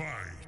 Fight!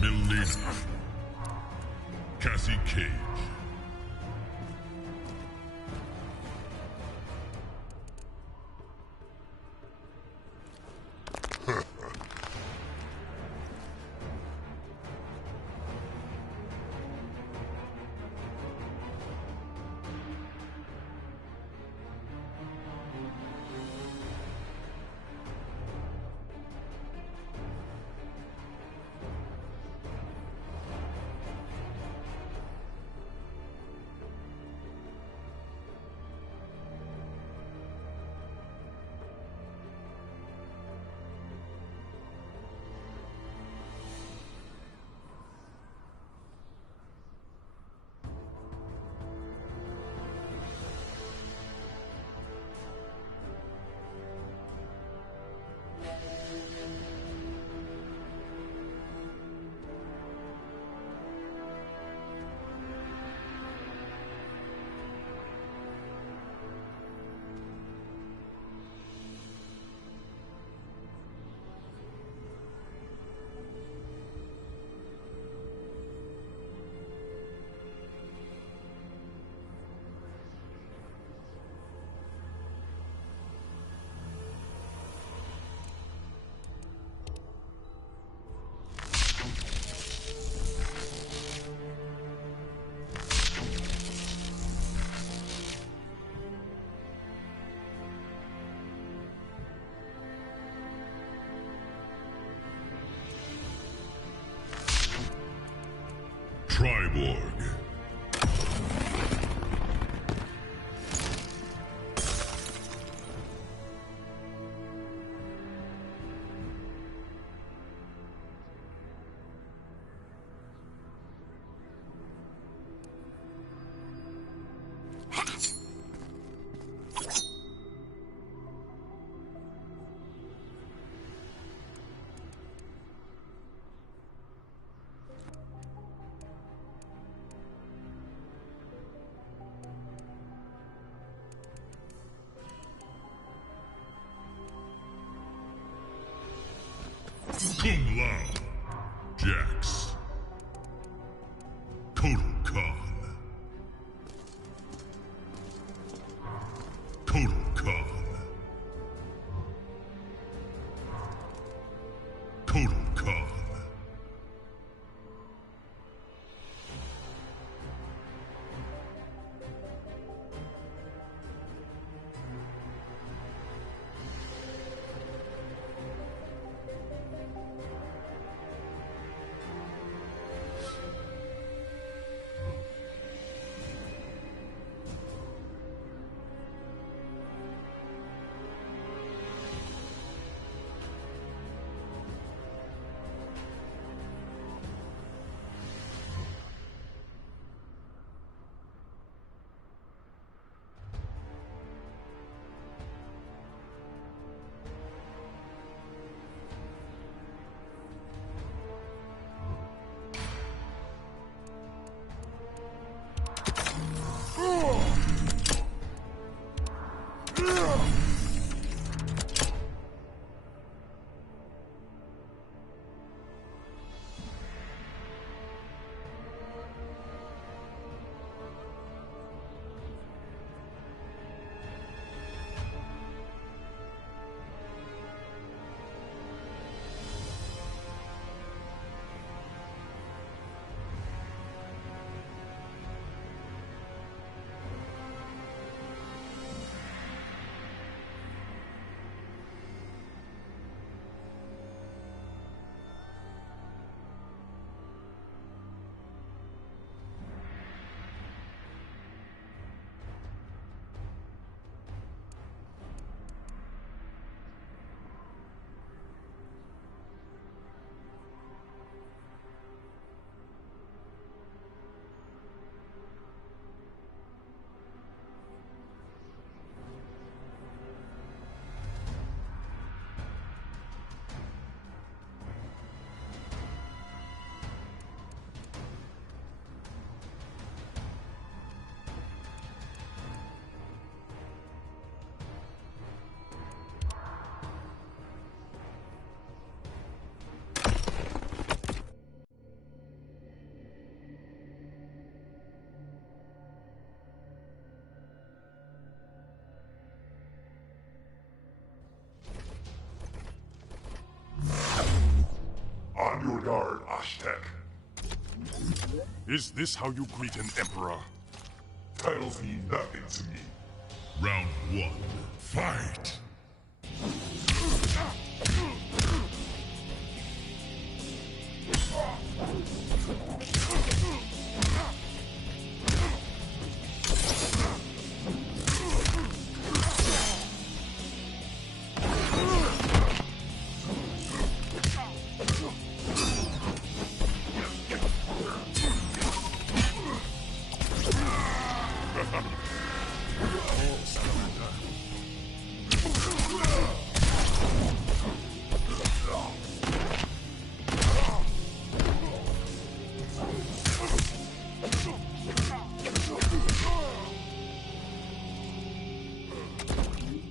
Milena, Cassie Cage. Triborg. regard, Ashtek. Is this how you greet an emperor? Titles mean nothing to me. Round 1. Fight!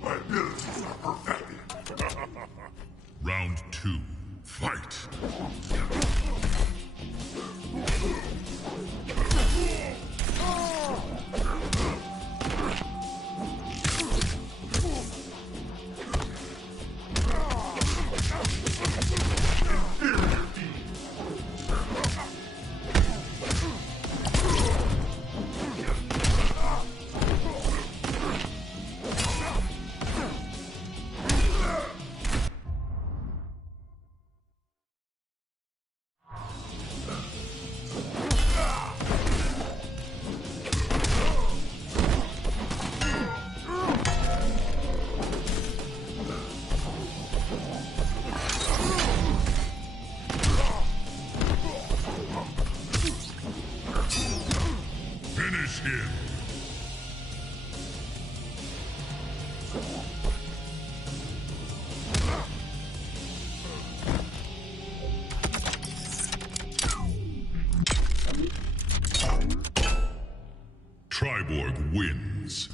My abilities are perfected. Round 2. Fight! Finish him! Triborg wins.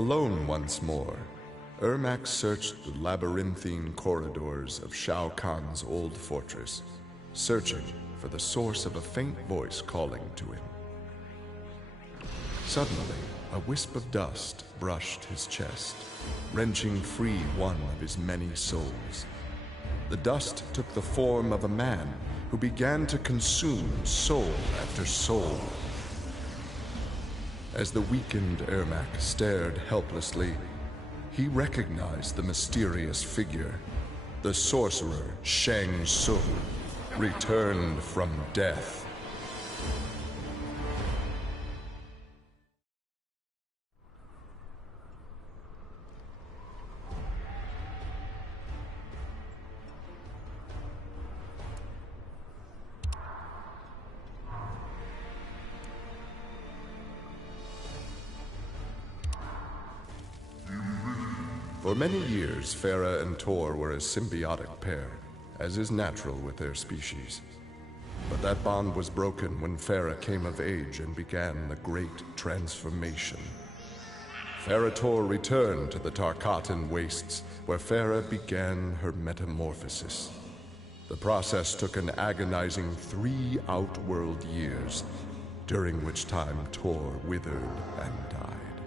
Alone once more, Ermac searched the labyrinthine corridors of Shao Kahn's old fortress, searching for the source of a faint voice calling to him. Suddenly, a wisp of dust brushed his chest, wrenching free one of his many souls. The dust took the form of a man who began to consume soul after soul. As the weakened Ermac stared helplessly, he recognized the mysterious figure. The sorcerer Shang Tsung, returned from death. For many years, Farah and Tor were a symbiotic pair, as is natural with their species. But that bond was broken when Farah came of age and began the Great Transformation. Farah Tor returned to the Tarkatan Wastes, where Farah began her metamorphosis. The process took an agonizing 3 outworld years, during which time Tor withered and died.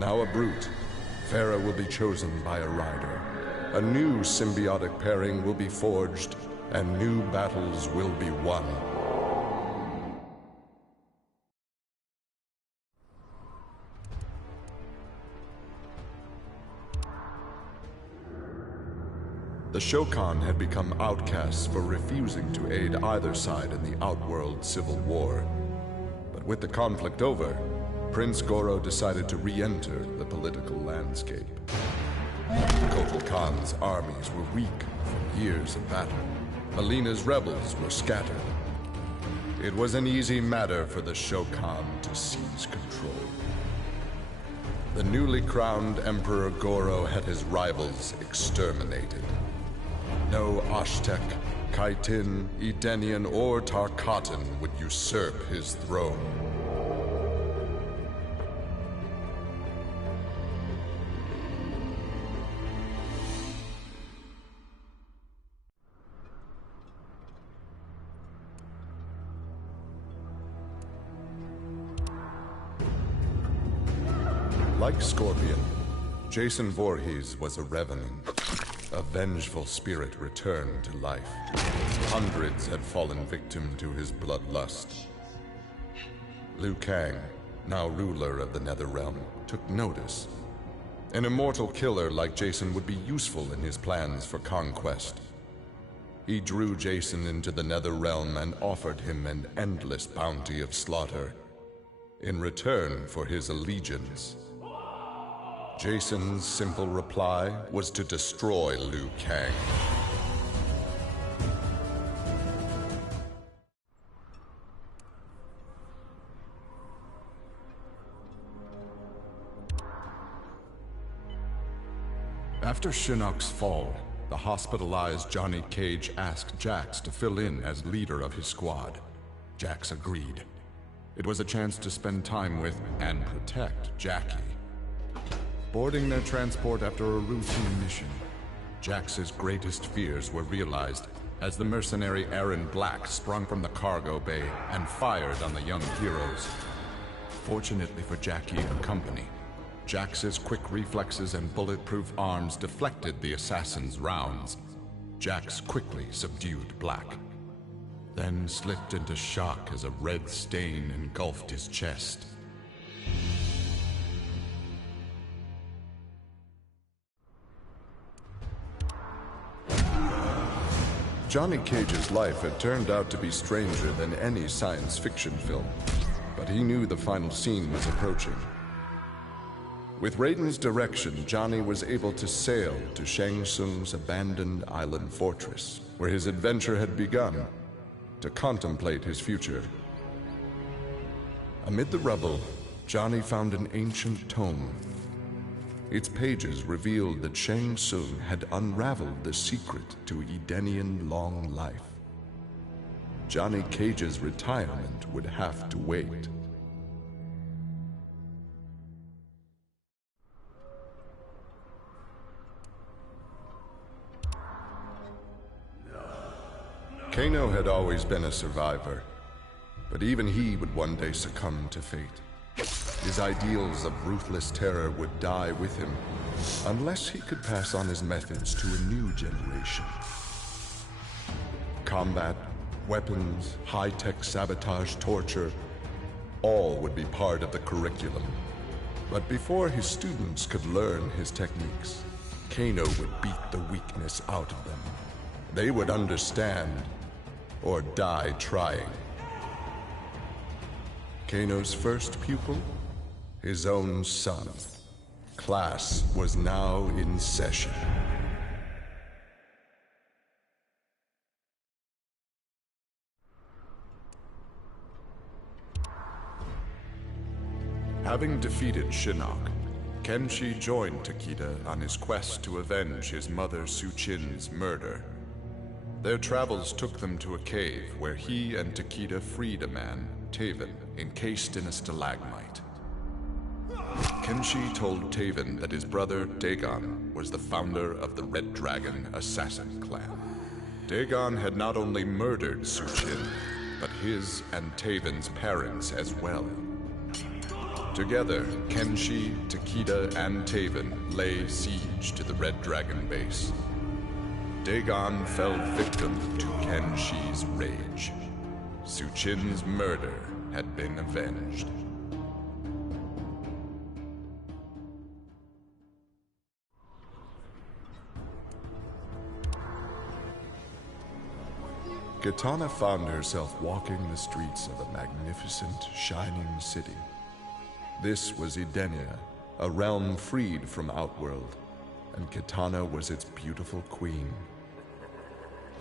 Now a brute, Farah will be chosen by a rider. A new symbiotic pairing will be forged, and new battles will be won. The Shokan had become outcasts for refusing to aid either side in the Outworld Civil War. But with the conflict over, Prince Goro decided to re-enter the political landscape. Kotal Khan's armies were weak from years of battle. Melina's rebels were scattered. It was an easy matter for the Shokan to seize control. The newly crowned Emperor Goro had his rivals exterminated. No Aztec, Khitan, Edenian, or Tarkatan would usurp his throne. Like Scorpion, Jason Voorhees was a revenant. A vengeful spirit returned to life. Hundreds had fallen victim to his bloodlust. Liu Kang, now ruler of the Netherrealm, took notice. An immortal killer like Jason would be useful in his plans for conquest. He drew Jason into the Netherrealm and offered him an endless bounty of slaughter in return for his allegiance. Jason's simple reply was to destroy Liu Kang. After Shinnok's fall, the hospitalized Johnny Cage asked Jax to fill in as leader of his squad. Jax agreed. It was a chance to spend time with and protect Jackie. Boarding their transport after a routine mission, Jax's greatest fears were realized as the mercenary Aaron Black sprung from the cargo bay and fired on the young heroes. Fortunately for Jackie and company, Jax's quick reflexes and bulletproof arms deflected the assassin's rounds. Jax quickly subdued Black, then slipped into shock as a red stain engulfed his chest. Johnny Cage's life had turned out to be stranger than any science fiction film, but he knew the final scene was approaching. With Raiden's direction, Johnny was able to sail to Shang Tsung's abandoned island fortress, where his adventure had begun, to contemplate his future. Amid the rubble, Johnny found an ancient tome. Its pages revealed that Shang Tsung had unraveled the secret to Edenian long life. Johnny Cage's retirement would have to wait. Kano had always been a survivor, but even he would one day succumb to fate. His ideals of ruthless terror would die with him, unless he could pass on his methods to a new generation. Combat, weapons, high-tech sabotage, torture, all would be part of the curriculum. But before his students could learn his techniques, Kano would beat the weakness out of them. They would understand, or die trying. Kano's first pupil? His own son. Class was now in session. Having defeated Shinnok, Kenshi joined Takeda on his quest to avenge his mother Suchin's murder. Their travels took them to a cave where he and Takeda freed a man, Taven, encased in a stalagmite. Kenshi told Taven that his brother, Dagon, was the founder of the Red Dragon Assassin Clan. Dagon had not only murdered Suchin, but his and Taven's parents as well. Together, Kenshi, Takeda, and Taven lay siege to the Red Dragon base. Dagon fell victim to Kenshi's rage. Suchin's murder had been avenged. Kitana found herself walking the streets of a magnificent, shining city. This was Edenia, a realm freed from Outworld, and Kitana was its beautiful queen.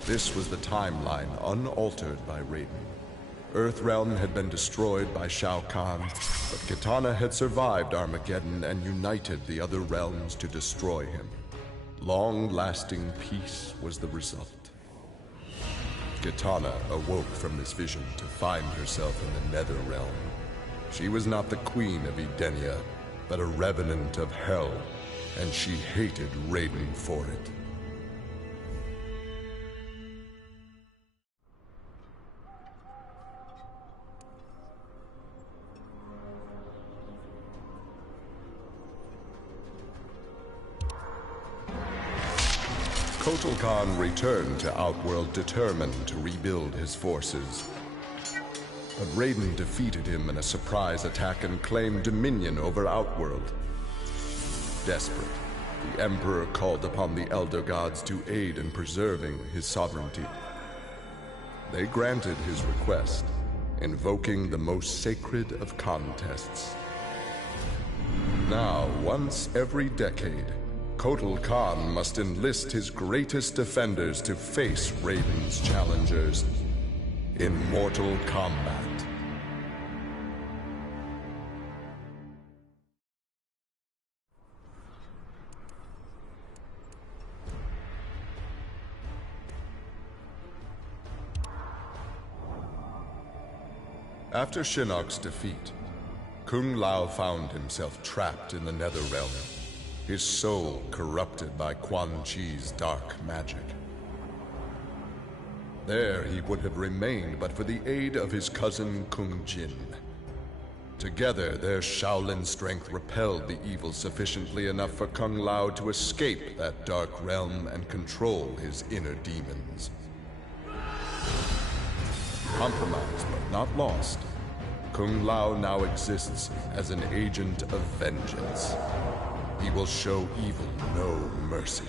This was the timeline unaltered by Raiden. Earthrealm had been destroyed by Shao Kahn, but Kitana had survived Armageddon and united the other realms to destroy him. Long-lasting peace was the result. Kitana awoke from this vision to find herself in the Netherrealm. She was not the queen of Edenia, but a revenant of hell, and she hated Raiden for it. Kotal Khan returned to Outworld determined to rebuild his forces. But Raiden defeated him in a surprise attack and claimed dominion over Outworld. Desperate, the Emperor called upon the Elder Gods to aid in preserving his sovereignty. They granted his request, invoking the most sacred of contests. Now, once every decade, Kotal Khan must enlist his greatest defenders to face Raiden's challengers in mortal combat. After Shinnok's defeat, Kung Lao found himself trapped in the Netherrealm, his soul corrupted by Quan Chi's dark magic. There he would have remained but for the aid of his cousin Kung Jin. Together, their Shaolin strength repelled the evil sufficiently enough for Kung Lao to escape that dark realm and control his inner demons. Compromised but not lost, Kung Lao now exists as an agent of vengeance. He will show evil no mercy.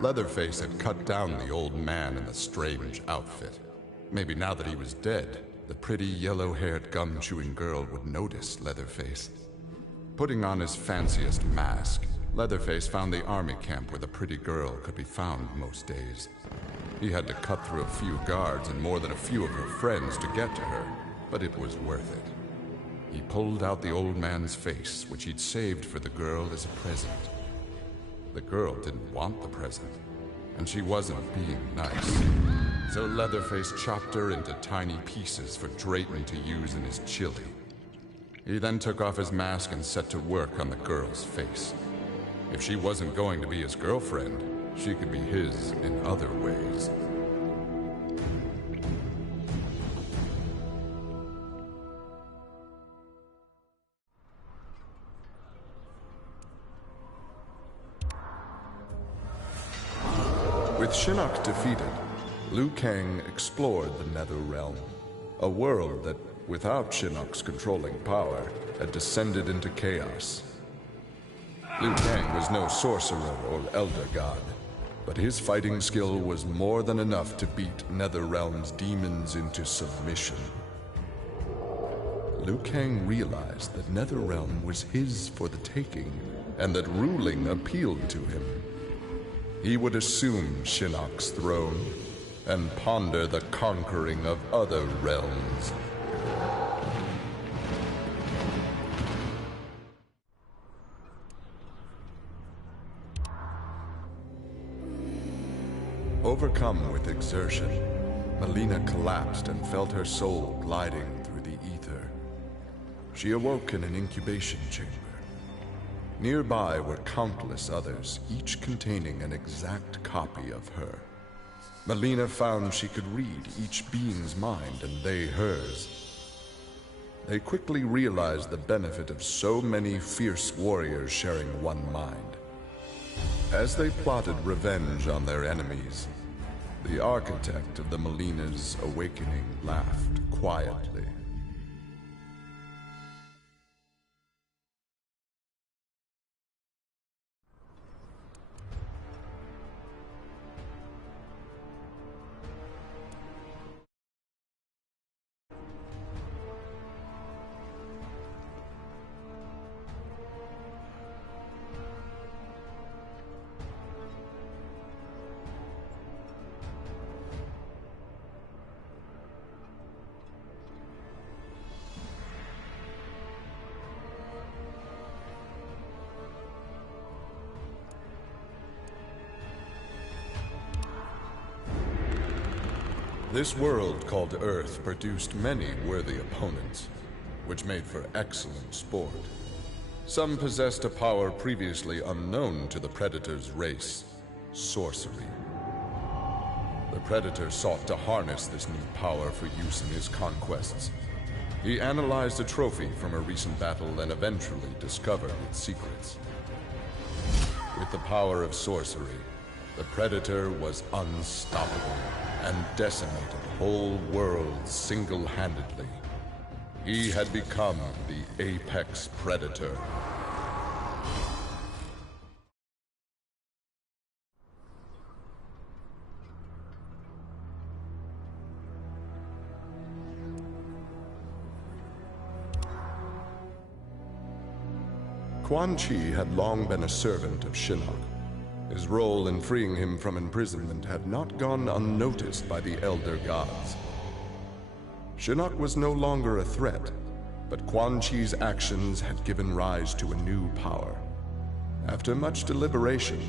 Leatherface had cut down the old man in the strange outfit. Maybe now that he was dead, the pretty yellow-haired gum-chewing girl would notice Leatherface. Putting on his fanciest mask, Leatherface found the army camp where the pretty girl could be found most days. He had to cut through a few guards and more than a few of her friends to get to her, but it was worth it. He pulled out the old man's face, which he'd saved for the girl as a present. The girl didn't want the present, and she wasn't being nice. So Leatherface chopped her into tiny pieces for Drayton to use in his chili. He then took off his mask and set to work on the girl's face. If she wasn't going to be his girlfriend, she could be his in other ways. With Shinnok defeated, Liu Kang explored the Nether Realm, a world that, without Shinnok's controlling power, had descended into chaos. Liu Kang was no sorcerer or elder god, but his fighting skill was more than enough to beat Netherrealm's demons into submission. Liu Kang realized that Netherrealm was his for the taking, and that ruling appealed to him. He would assume Shinnok's throne and ponder the conquering of other realms. Overcome with exertion, Melina collapsed and felt her soul gliding through the ether. She awoke in an incubation chamber. Nearby were countless others, each containing an exact copy of her. Melina found she could read each being's mind and they hers. They quickly realized the benefit of so many fierce warriors sharing one mind. As they plotted revenge on their enemies, the architect of the Melina's awakening laughed quietly. This world called Earth produced many worthy opponents, which made for excellent sport. Some possessed a power previously unknown to the Predator's race, sorcery. The Predator sought to harness this new power for use in his conquests. He analyzed a trophy from a recent battle and eventually discovered its secrets. With the power of sorcery, the Predator was unstoppable and decimated whole worlds single-handedly. He had become the apex predator. Quan Chi had long been a servant of Shinnok. His role in freeing him from imprisonment had not gone unnoticed by the Elder Gods. Shinnok was no longer a threat, but Quan Chi's actions had given rise to a new power. After much deliberation,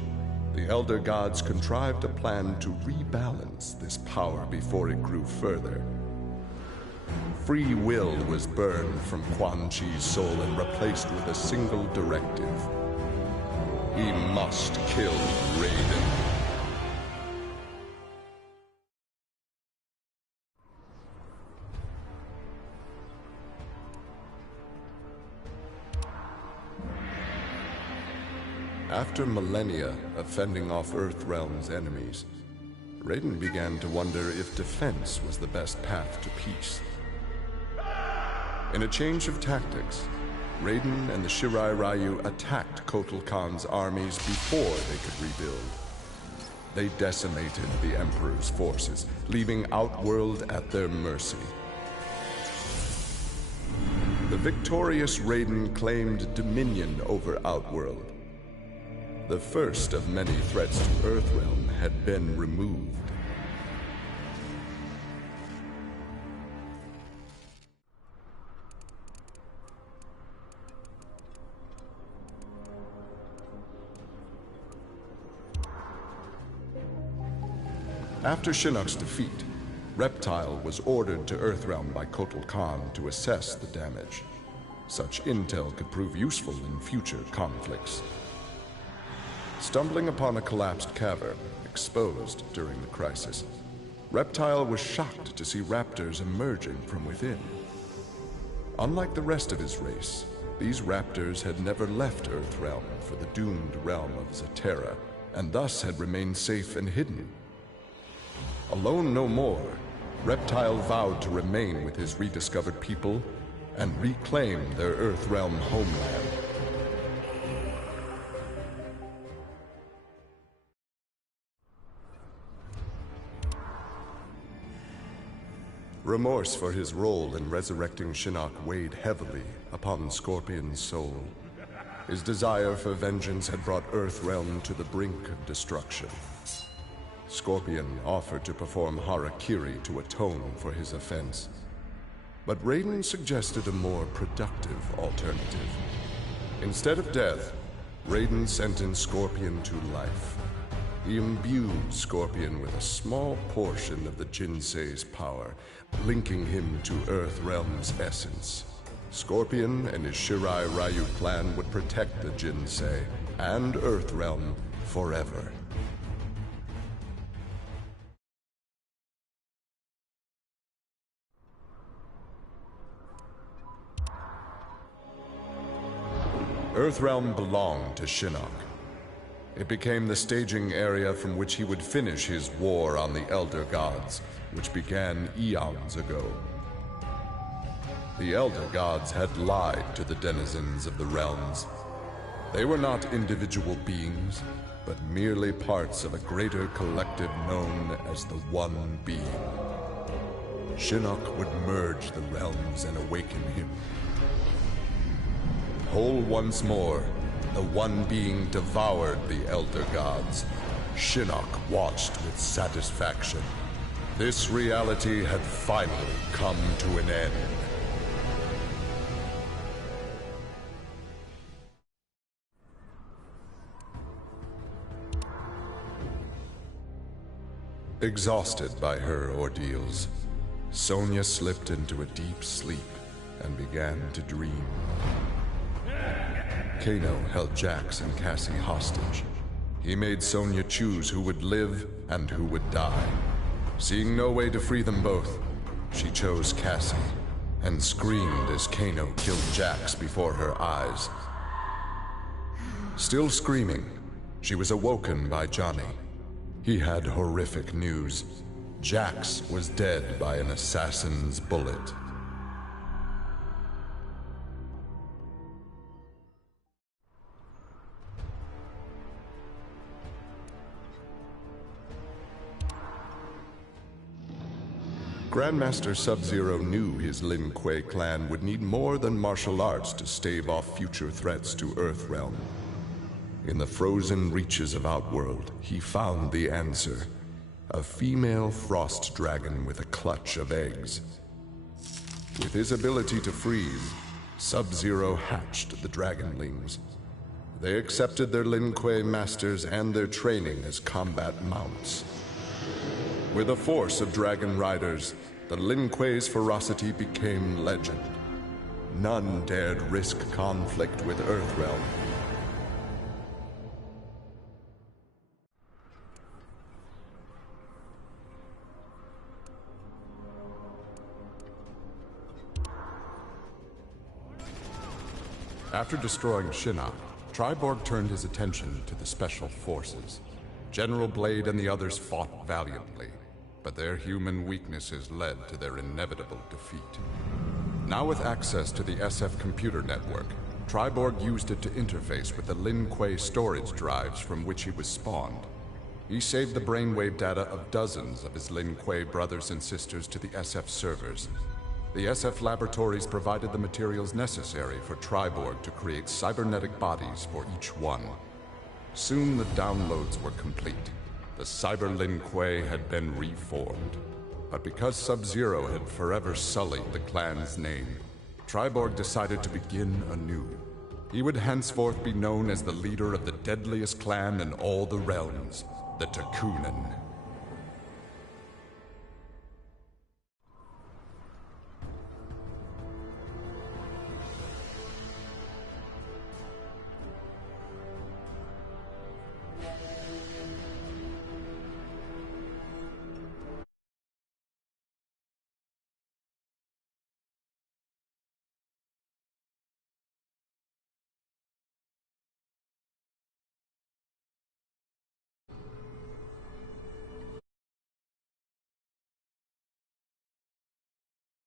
the Elder Gods contrived a plan to rebalance this power before it grew further. Free will was burned from Quan Chi's soul and replaced with a single directive. He must kill Raiden. After millennia of fending off Earthrealm's enemies, Raiden began to wonder if defense was the best path to peace. In a change of tactics, Raiden and the Shirai Ryu attacked Kotal Khan's armies before they could rebuild. They decimated the Emperor's forces, leaving Outworld at their mercy. The victorious Raiden claimed dominion over Outworld. The first of many threats to Earthrealm had been removed. After Shinnok's defeat, Reptile was ordered to Earthrealm by Kotal Khan to assess the damage. Such intel could prove useful in future conflicts. Stumbling upon a collapsed cavern, exposed during the crisis, Reptile was shocked to see raptors emerging from within. Unlike the rest of his race, these raptors had never left Earthrealm for the doomed realm of Zaterra, and thus had remained safe and hidden. Alone no more, Reptile vowed to remain with his rediscovered people and reclaim their Earthrealm homeland. Remorse for his role in resurrecting Shinnok weighed heavily upon Scorpion's soul. His desire for vengeance had brought Earthrealm to the brink of destruction. Scorpion offered to perform harakiri to atone for his offense. But Raiden suggested a more productive alternative. Instead of death, Raiden sentenced Scorpion to life. He imbued Scorpion with a small portion of the Jinsei's power, linking him to Earthrealm's essence. Scorpion and his Shirai Ryu clan would protect the Jinsei and Earthrealm forever. Earthrealm belonged to Shinnok. It became the staging area from which he would finish his war on the Elder Gods, which began eons ago. The Elder Gods had lied to the denizens of the realms. They were not individual beings, but merely parts of a greater collective known as the One Being. Shinnok would merge the realms and awaken him. Whole once more, the One Being devoured the Elder Gods. Shinnok watched with satisfaction. This reality had finally come to an end. Exhausted by her ordeals, Sonya slipped into a deep sleep and began to dream. Kano held Jax and Cassie hostage. He made Sonya choose who would live and who would die. Seeing no way to free them both, she chose Cassie and screamed as Kano killed Jax before her eyes. Still screaming, she was awoken by Johnny. He had horrific news. Jax was dead by an assassin's bullet. Grandmaster Sub-Zero knew his Lin Kuei clan would need more than martial arts to stave off future threats to Earthrealm. In the frozen reaches of Outworld, he found the answer. A female frost dragon with a clutch of eggs. With his ability to freeze, Sub-Zero hatched the Dragonlings. They accepted their Lin Kuei masters and their training as combat mounts. With a force of dragon riders, the Lin Kuei's ferocity became legend. None dared risk conflict with Earthrealm. After destroying Shinnok, Triborg turned his attention to the Special Forces. General Blade and the others fought valiantly, but their human weaknesses led to their inevitable defeat. Now with access to the SF computer network, Triborg used it to interface with the Lin Kuei storage drives from which he was spawned. He saved the brainwave data of dozens of his Lin Kuei brothers and sisters to the SF servers. The SF laboratories provided the materials necessary for Triborg to create cybernetic bodies for each one. Soon the downloads were complete. The Cyber Lin Kuei had been reformed. But because Sub-Zero had forever sullied the clan's name, Triborg decided to begin anew. He would henceforth be known as the leader of the deadliest clan in all the realms, the Takunin.